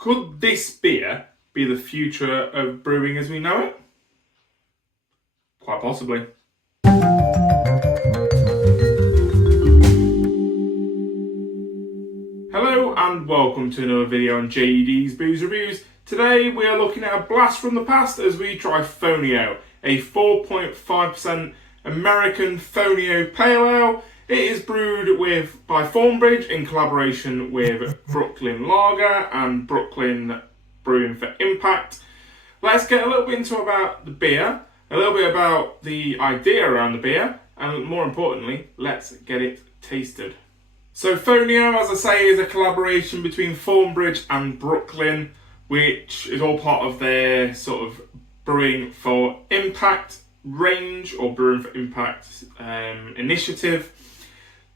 Could this beer be the future of brewing as we know it? Quite possibly. Hello and welcome to another video on JD's Booze Reviews. Today we are looking at a blast from the past as we try Fonio, a 4.5% American Fonio Pale Ale. It is brewed by Thornbridge in collaboration with Brooklyn Lager and Brooklyn Brewing for Impact. Let's get a little bit into about the beer, a little bit about the idea around the beer, and more importantly, let's get it tasted. So Fonio, as I say, is a collaboration between Thornbridge and Brooklyn, which is all part of their sort of Brewing for Impact range or Brewing for Impact initiative.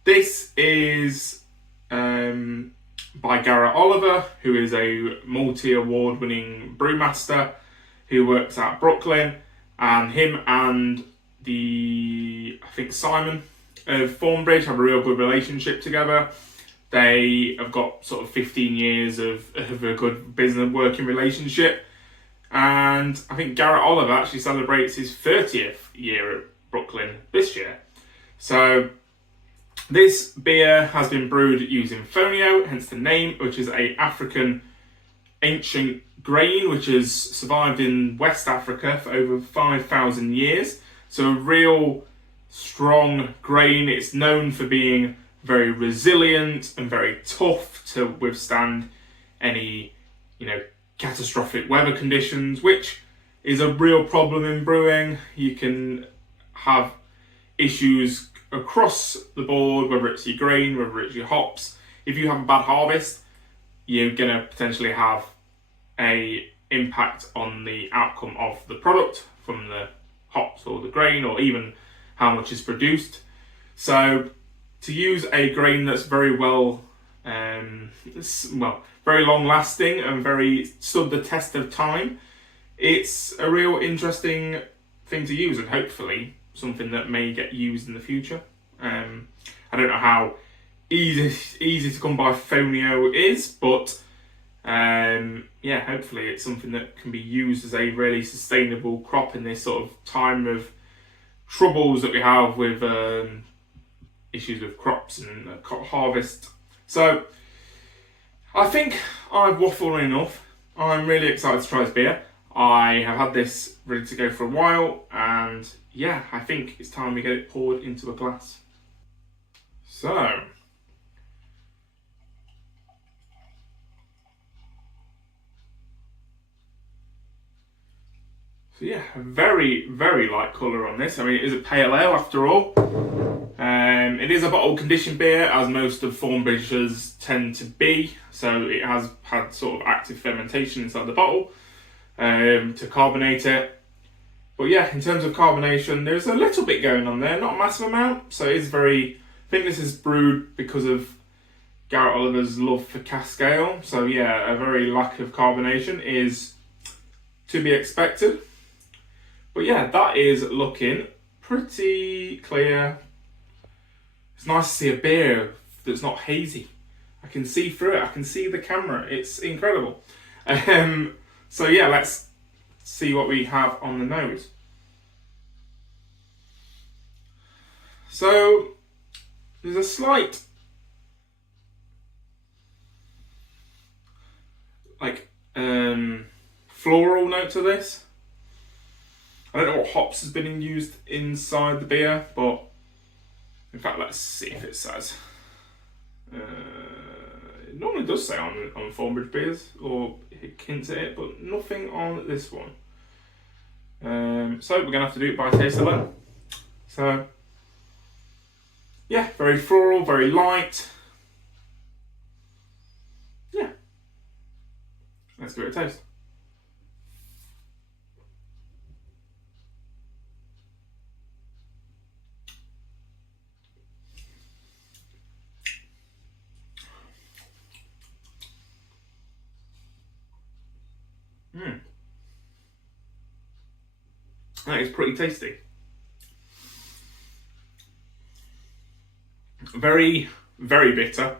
This is by Garrett Oliver, who is a multi-award winning brewmaster who works at Brooklyn, and him and Simon of Thornbridge have a real good relationship together. They have got sort of 15 years of a good business working relationship, and I think Garrett Oliver actually celebrates his 30th year at Brooklyn this year. So this beer has been brewed using Fonio, hence the name, which is an African ancient grain which has survived in West Africa for over 5,000 years. So a real strong grain. It's known for being very resilient and very tough to withstand any, catastrophic weather conditions, which is a real problem in brewing. You can have issues across the board, whether it's your grain, whether it's your hops. If you have a bad harvest, you're going to potentially have a impact on the outcome of the product from the hops or the grain, or even how much is produced. So to use a grain that's very very long lasting and very stood the test of time, it's a real interesting thing to use, and hopefully something that may get used in the future. I don't know how easy to come by Fonio is, but hopefully it's something that can be used as a really sustainable crop in this sort of time of troubles that we have with issues with crops and harvest. So I think I've waffled enough. I'm really excited to try this beer. I have had this ready to go for a while, and I think it's time we get it poured into a glass. So very, very light colour on this. I mean, it is a pale ale after all. It is a bottle conditioned beer, as most of Thornbridge's tend to be. So it has had sort of active fermentation inside the bottle to carbonate it. But in terms of carbonation, there's a little bit going on there, not a massive amount. So it is I think this is brewed because of Garrett Oliver's love for cask ale. So a very lack of carbonation is to be expected. But that is looking pretty clear. It's nice to see a beer that's not hazy. I can see through it. I can see the camera. It's incredible. Let's see what we have on the nose. So there's a slight floral note to this. I don't know what hops has been used inside the beer, but in fact, let's see if it says. It normally does say on Thornbridge beers, or it hints at it, but nothing on this one. So we're going to have to do it by taste alone. So, very floral, very light. Let's give it a taste. That is pretty tasty. Very, very bitter.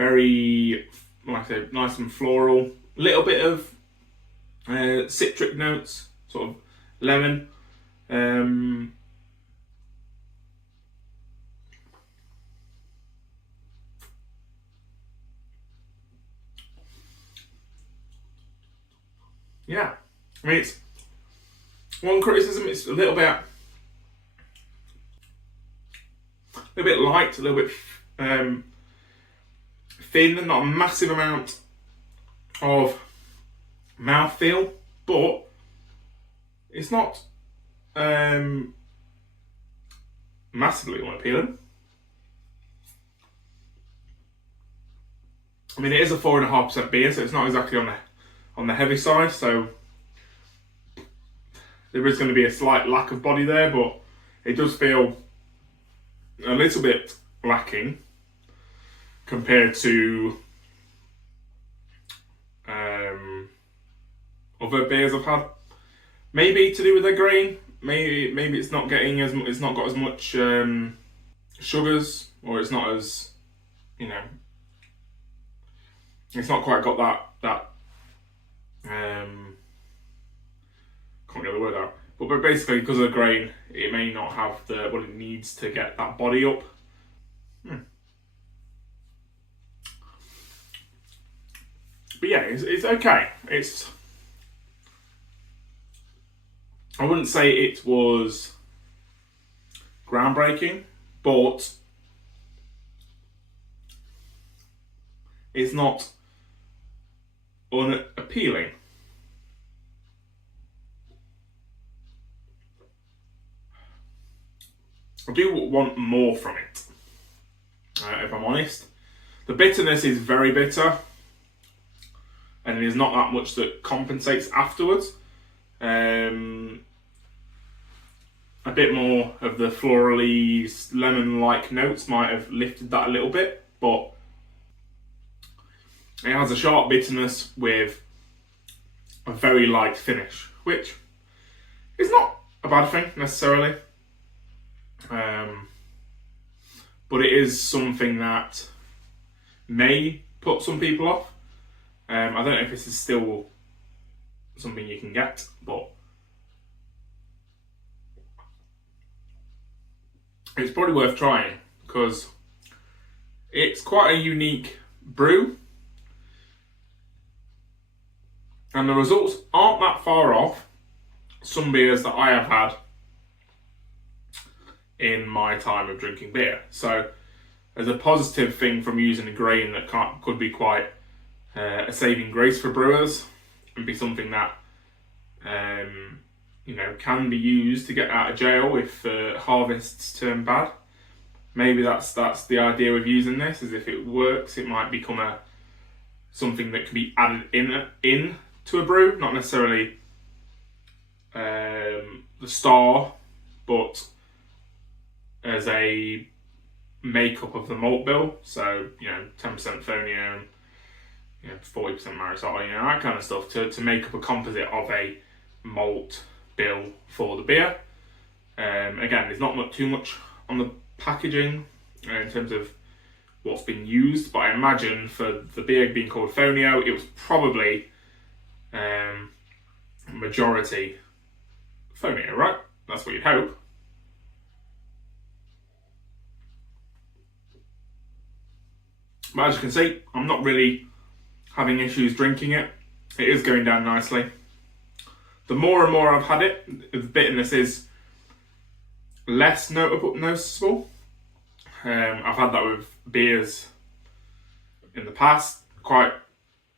Very, like I said, nice and floral. Little bit of citric notes, sort of lemon. Yeah, I mean, it's one criticism. It's a little bit light, a little bit thin, not a massive amount of mouthfeel, but it's not massively unappealing. I mean, it is a 4.5% beer, so it's not exactly on the heavy side. So there is going to be a slight lack of body there, but it does feel a little bit lacking compared to other beers I've had. Maybe to do with the grain. Maybe it's not getting it's not got as much sugars, or it's not as, you know, it's not quite got that can't get the word out. But basically, because of the grain, it may not have what it needs to get that body up. But yeah, it's okay. I wouldn't say it was groundbreaking, but it's not unappealing. I do want more from it, if I'm honest. The bitterness is very bitter, and there's not that much that compensates afterwards. A bit more of the florally, lemon-like notes might have lifted that a little bit, but it has a sharp bitterness with a very light finish, which is not a bad thing necessarily. But it is something that may put some people off. I don't know if this is still something you can get, but it's probably worth trying because it's quite a unique brew, and the results aren't that far off some beers that I have had in my time of drinking beer. So there's a positive thing from using a grain that could be quite a saving grace for brewers, and be something that can be used to get out of jail if harvests turn bad. Maybe that's the idea of using this, is if it works, it might become something that can be added in to a brew, not necessarily the star, but as a makeup of the malt bill. So 10% Fonio and 40% Marisol, that kind of stuff to make up a composite of a malt bill for the beer. Again, there's not too much on the packaging in terms of what's been used, but I imagine for the beer being called Fonio, it was probably majority Fonio, right? That's what you'd hope. But as you can see, I'm not really having issues drinking it. It is going down nicely. The more and more I've had it, the bitterness is less noticeable. I've had that with beers in the past. Quite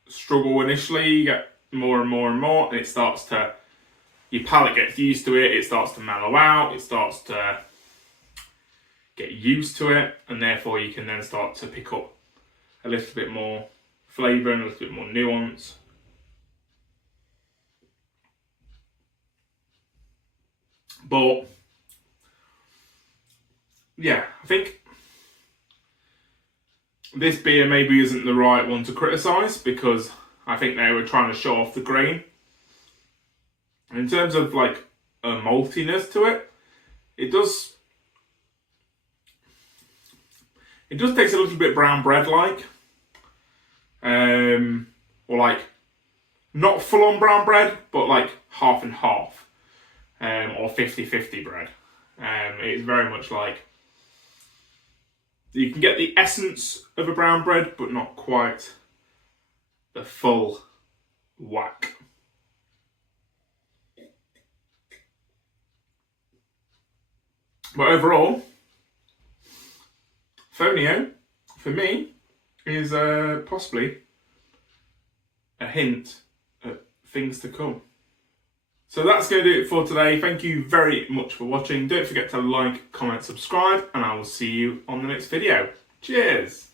struggle initially, you get more and more and more, and it starts to, your palate gets used to it, it starts to mellow out, it starts to get used to it, and therefore you can then start to pick up a little bit more flavour and a little bit more nuance. But yeah, I think this beer maybe isn't the right one to criticise, because I think they were trying to show off the grain. In terms of like a maltiness to it, it does taste a little bit brown bread like. or like not full on brown bread, but like half and half, or 50-50 bread. It's very much like you can get the essence of a brown bread, but not quite the full whack. But overall, Fonio, for me, is possibly a hint at things to come. So that's going to do it for today. Thank you very much for watching. Don't forget to like, comment, subscribe, and I will see you on the next video. Cheers!